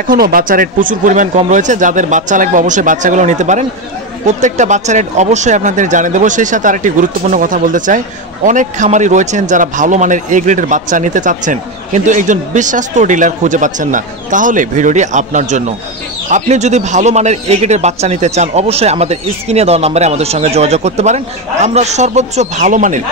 এখনও বাচ্চা রেট প্রচুর পরিমাণ কম রয়েছে। যাদের বাচ্চা লাগবে অবশ্যই বাচ্চাগুলো নিতে পারেন। প্রত্যেকটা বাচ্চা রেট অবশ্যই আপনাদের জানিয়ে দেবো। সেই সাথে আরেকটি গুরুত্বপূর্ণ কথা বলতে চাই, অনেক খামারি রয়েছেন যারা ভালো মানের এ গ্রেডের বাচ্চা নিতে চাচ্ছেন, কিন্তু একজন বিশ্বস্ত ডিলার খুঁজে পাচ্ছেন না। তাহলে ভিডিওটি আপনার জন্য। আপনি যদি ভালো মানের এ গ্রেডের বাচ্চা নিতে চান অবশ্যই আমাদের স্ক্রিনে দেওয়া নাম্বারে আমাদের সঙ্গে যোগাযোগ করতে পারেন। আমরা সর্বোচ্চ ভালো মানের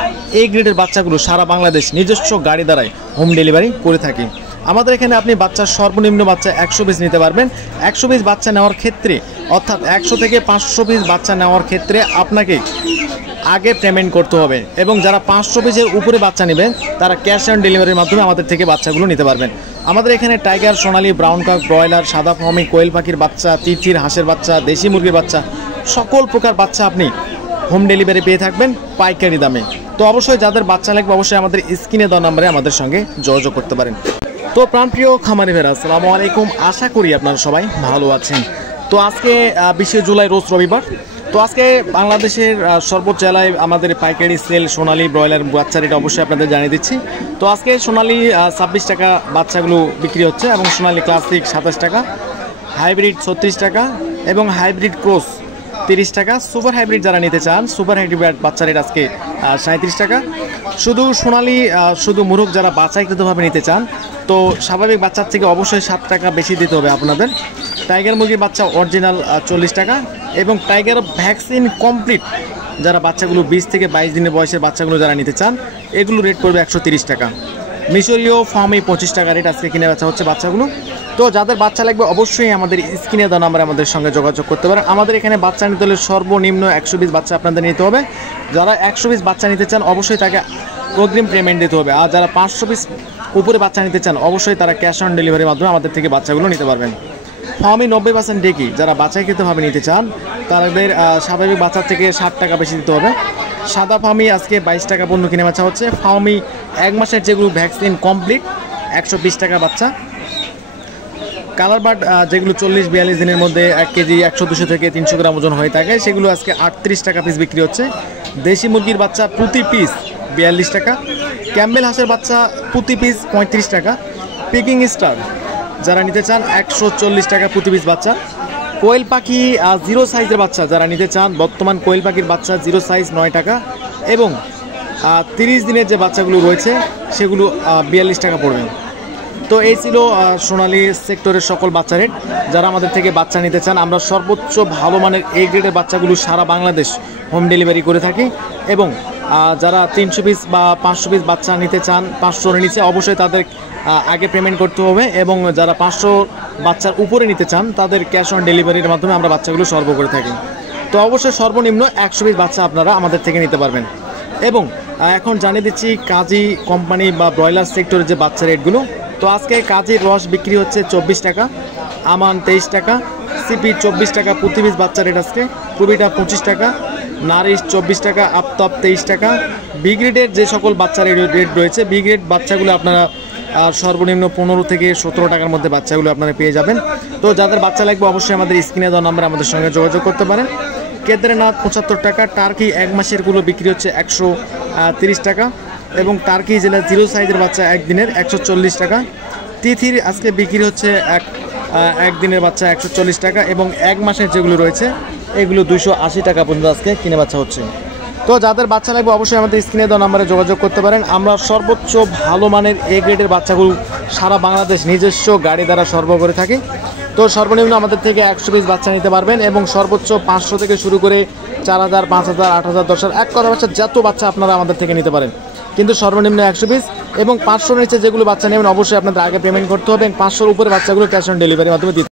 এ গ্রেডের বাচ্চাগুলো সারা বাংলাদেশ নিজস্ব গাড়ি দ্বারাই হোম ডেলিভারি করে থাকি। আমাদের এখানে আপনি বাচ্চার সর্বনিম্ন বাচ্চা 100 পিস নিতে পারবেন। 100 পিস বাচ্চা নেওয়ার ক্ষেত্রে অর্থাৎ 100 থেকে 500 পিস বাচ্চা নেওয়ার ক্ষেত্রে আপনাকে আগে পেমেন্ট করতে হবে, এবং যারা 500 পিসের উপরে বাচ্চা নেবেন তারা ক্যাশ অন ডেলিভারির মাধ্যমে আমাদের থেকে বাচ্চাগুলো নিতে পারবেন। আমাদের এখানে টাইগার, সোনালী, ব্রাউন কাক, ব্রয়লার, সাদা ফার্মি, কোয়েল পাখির বাচ্চা, তিতির হাঁসের বাচ্চা, দেশি মুরগির বাচ্চা, সকল প্রকার বাচ্চা আপনি হোম ডেলিভারি পেয়ে থাকবেন পাইকারি দামে। তো অবশ্যই যাদের বাচ্চা লাগবে অবশ্যই আমাদের স্ক্রিনে দেওয়া নাম্বারে আমাদের সঙ্গে যোগাযোগ করতে পারেন। তো প্রাণপ্রিয় খামারি ভাইরা, আসসালামু আলাইকুম। আশা করি আপনারা সবাই ভালো আছেন। তো আজকে 20 জুলাই রোজ রবিবার। তো আজকে বাংলাদেশের সর্বোচ্চ জেলায় আমাদের পাইকারি সেল সোনালী ব্রয়লার বাচ্চা রেট অবশ্যই আপনাদের জানিয়ে দিচ্ছি। তো আজকে সোনালী 26 টাকা বাচ্চাগুলো বিক্রি হচ্ছে, এবং সোনালী ক্লাসিক 27 টাকা, হাইব্রিড 36 টাকা, এবং হাইব্রিড ক্রস 30 টাকা। সুপার হাইব্রিড যারা নিতে চান সুপার হাইব্রিড বাচ্চা রেট আজকে 37 টাকা। শুধু সোনালী শুধু মুরগ যারা বাছাইকৃতভাবে নিতে চান তো স্বাভাবিক বাচ্চার থেকে অবশ্যই 7 টাকা বেশি দিতে হবে আপনাদের। টাইগার মুরগির বাচ্চা অরিজিনাল 40 টাকা, এবং টাইগার ভ্যাকসিন কমপ্লিট যারা বাচ্চাগুলো 20 থেকে 22 দিনের বয়সের বাচ্চাগুলো যারা নিতে চান এগুলো রেট পড়বে 130 টাকা। মিশরীয় ফার্মে 25 টাকা রেট আজকে কিনে বেচা হচ্ছে বাচ্চাগুলো। তো যাদের বাচ্চা লাগবে অবশ্যই আমাদের স্ক্রিনে দেওয়া নাম্বারে আমাদের সঙ্গে যোগাযোগ করতে পারেন। আমাদের এখানে বাচ্চা নিতে হলে সর্বনিম্ন 100 পিস বাচ্চা আপনাদের নিতে হবে। যারা 100 পিস বাচ্চা নিতে চান অবশ্যই তাকে অগ্রিম পেমেন্ট দিতে হবে, আর যারা 500 পিস উপরে বাচ্চা নিতে চান অবশ্যই তারা ক্যাশ অন ডেলিভারির মাধ্যমে আমাদের থেকে বাচ্চাগুলো নিতে পারবেন। ফার্মে 90% ডেকি যারা বাছাইকৃতভাবে নিতে চান তাদের স্বাভাবিক বাচ্চার থেকে 60 টাকা বেশি দিতে হবে। সাদা ফার্মি আজকে 22 টাকা পণ্য কিনে বেচা হচ্ছে। ফার্মি 1 মাসের যেগুলো ভ্যাকসিন কমপ্লিট 120 টাকা বাচ্চা। কালার বার্ড যেগুলো 40-42 দিনের মধ্যে 1 কেজি 100-200 থেকে 300 গ্রাম ওজন হয়ে থাকে সেগুলো আজকে 38 টাকা পিস বিক্রি হচ্ছে। দেশি মুরগির বাচ্চা প্রতি পিস 42 টাকা। ক্যাম্বেল হাঁসের বাচ্চা প্রতি পিস 35 টাকা। পিকিং স্টার যারা নিতে চান 140 টাকা প্রতি পিস বাচ্চা। কোয়েল পাখি 0 সাইজের বাচ্চা যারা নিতে চান বর্তমান কোয়েল পাখির বাচ্চা 0 সাইজ 9 টাকা, এবং 30 দিনের যে বাচ্চাগুলো রয়েছে সেগুলো 42 টাকা পড়বে। তো এই ছিল সোনালী সেক্টরের সকল বাচ্চা রেট। যারা আমাদের থেকে বাচ্চা নিতে চান আমরা সর্বোচ্চ ভালো মানের এ গ্রেডের বাচ্চাগুলো সারা বাংলাদেশ হোম ডেলিভারি করে থাকি, এবং যারা 300 পিস বা 500 পিস বাচ্চা নিতে চান 500-এর নিচে অবশ্যই তাদের আগে পেমেন্ট করতে হবে, এবং যারা 500 বাচ্চার উপরে নিতে চান তাদের ক্যাশ অন ডেলিভারির মাধ্যমে আমরা বাচ্চাগুলো সর্ব করে থাকি। তো অবশ্যই সর্বনিম্ন 100 পিস বাচ্চা আপনারা আমাদের থেকে নিতে পারবেন। এবং এখন জানিয়ে দিচ্ছি কাজী কোম্পানি বা ব্রয়লার সেক্টরের যে বাচ্চা রেটগুলো। তো আজকে কাজীর রস বিক্রি হচ্ছে 24 টাকা, আমান 23 টাকা, সিপি 24 টাকা প্রতি পিস বাচ্চা রেট আজকে, কুবিটা 25 টাকা, নারিশ 24 টাকা, আফতাব 23 টাকা। বি গ্রেডের যে সকল বাচ্চা রেট রয়েছে বি গ্রেড বাচ্চাগুলো আপনারা সর্বনিম্ন 15 থেকে 17 টাকার মধ্যে বাচ্চাগুলো আপনারা পেয়ে যাবেন। তো যাদের বাচ্চা লাগবে অবশ্যই আমাদের স্ক্রিনে দেওয়া নাম্বারে আমাদের সঙ্গে যোগাযোগ করতে পারেন। কেদারনাথ 75 টাকা, টার্কি 1 মাসেরগুলো বিক্রি হচ্ছে 130 টাকা, এবং টার্কি জেলা 0 সাইজের বাচ্চা একদিনের 140 টাকা। তিথির আজকে বিক্রি হচ্ছে একদিনের বাচ্চা 140 টাকা, এবং 1 মাসের যেগুলো রয়েছে এগুলো 280 টাকা পর্যন্ত আজকে কিনে বাচ্চা হচ্ছে। তো যাদের বাচ্চা লাগবে অবশ্যই আমাদের স্ক্রিনে দেওয়া নাম্বারে যোগাযোগ করতে পারেন। আমরা সর্বোচ্চ ভালো মানের এ গ্রেডের বাচ্চাগুলো সারা বাংলাদেশ নিজস্ব গাড়ি দ্বারা সরবরাহ করে থাকি। তো সর্বনিম্ন আমাদের থেকে 100 পিস বাচ্চা নিতে পারবেন, এবং সর্বোচ্চ 500 থেকে শুরু করে 4000, 5000, 8000, 10000 এক কথা বাচ্চা যত বাচ্চা আপনারা আমাদের থেকে নিতে পারেন, কিন্তু সর্বনিম্ন 100 পিস। এবং 500-এর নিচে যেগুলো বাচ্চা নেবেন অবশ্যই আপনাদের আগে পেমেন্ট করতে হবে, এবং 500-এর উপরে বাচ্চাগুলো ক্যাশ অন ডেলিভারির মাধ্যমে দিতে